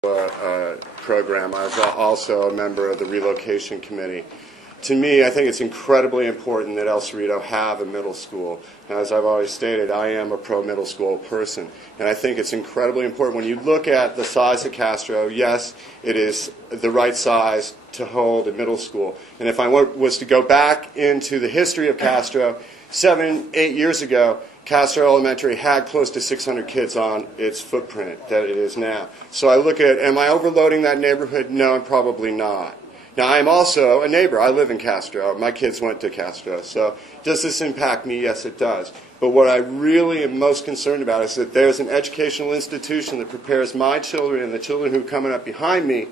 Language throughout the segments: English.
program. I was also a member of the relocation committee. To me, I think it's incredibly important that El Cerrito have a middle school. Now, as I've always stated, I am a pro-middle school person, and I think it's incredibly important. When you look at the size of Castro, yes, it is the right size to hold a middle school. And if I was to go back into the history of Castro, 7, 8 years ago, Castro Elementary had close to 600 kids on its footprint that it is now. So I look at, am I overloading that neighborhood? No, probably not. Now, I'm also a neighbor. I live in Castro. My kids went to Castro. So does this impact me? Yes, it does. But what I really am most concerned about is that there's an educational institution that prepares my children and the children who are coming up behind me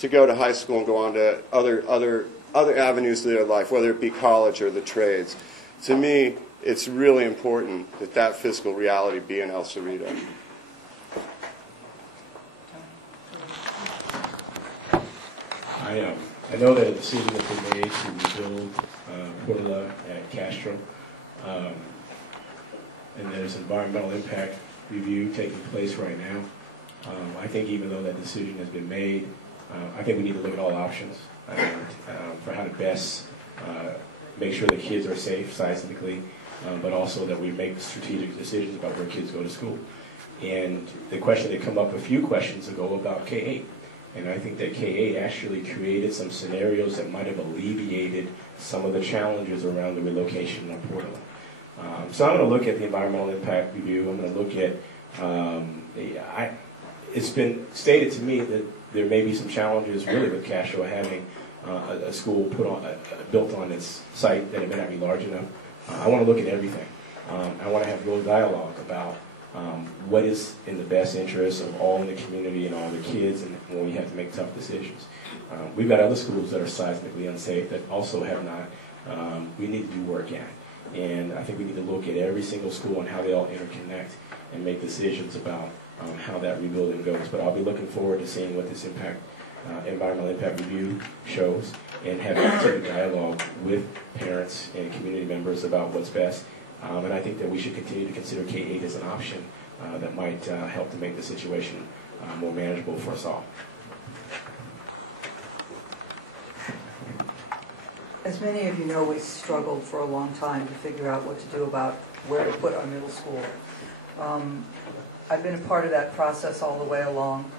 to go to high school and go on to other avenues of their life, whether it be college or the trades. To me, it's really important that that fiscal reality be in El Cerrito. I know that a decision has been made to rebuild Portola at Castro, and there's environmental impact review taking place right now. I think even though that decision has been made, I think we need to look at all options for how to best make sure the kids are safe seismically, but also that we make strategic decisions about where kids go to school. And the question that came up a few questions ago about K-8. And I think that K-8 actually created some scenarios that might have alleviated some of the challenges around the relocation of Portola. So I'm going to look at the environmental impact review. I'm going to look at, it's been stated to me that there may be some challenges really with Castro having a school built on its site, that it may not be large enough. I want to look at everything. I want to have real dialogue about what is in the best interest of all in the community and all the kids, and when we have to make tough decisions. We've got other schools that are seismically unsafe that also have not, we need to do work at. And I think we need to look at every single school and how they all interconnect and make decisions about how that rebuilding goes. But I'll be looking forward to seeing what this environmental impact review shows, and having a dialogue with parents and community members about what's best. And I think that we should continue to consider K-8 as an option that might help to make the situation more manageable for us all. As many of you know, we struggled for a long time to figure out what to do about where to put our middle school. I've been a part of that process all the way along.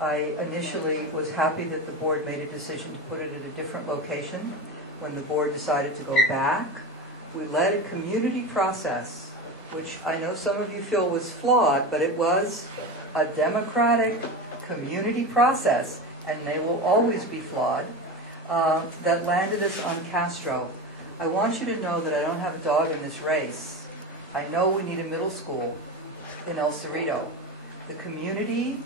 I initially was happy that the board made a decision to put it at a different location. When the board decided to go back, we led a community process, which I know some of you feel was flawed, but it was a democratic community process, and they will always be flawed, that landed us on Castro. I want you to know that I don't have a dog in this race. I know we need a middle school in El Cerrito. The community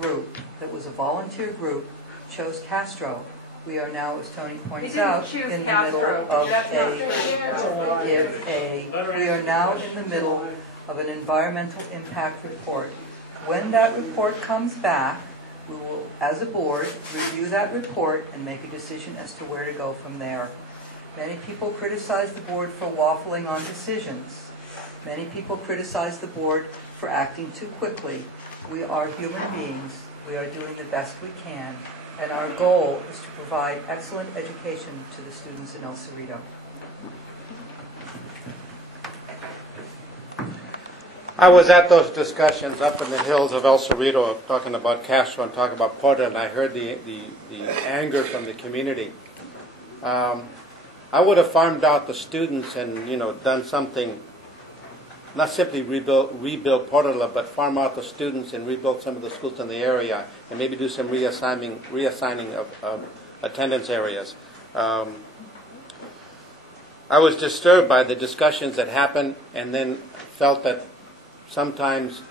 group, that was a volunteer group, chose Castro. We are now, as Tony points out, in the middle of we are now in the middle of an environmental impact report. When that report comes back, we will, as a board, review that report and make a decision as to where to go from there. Many people criticize the board for waffling on decisions. Many people criticize the board for acting too quickly. We are human beings. We are doing the best we can. And our goal is to provide excellent education to the students in El Cerrito. I was at those discussions up in the hills of El Cerrito talking about Castro and talking about Portola, and I heard the anger from the community. I would have farmed out the students and, done something, not simply rebuild Portola, but farm out the students and rebuild some of the schools in the area, and maybe do some reassigning of attendance areas. I was disturbed by the discussions that happened, and then felt that sometimes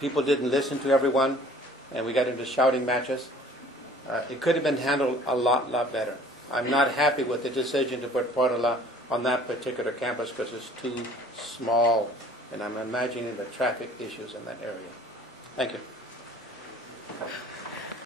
people didn't listen to everyone, and we got into shouting matches. It could have been handled a lot better. I'm not happy with the decision to put Portola on that particular campus because it's too small, and I'm imagining the traffic issues in that area. Thank you.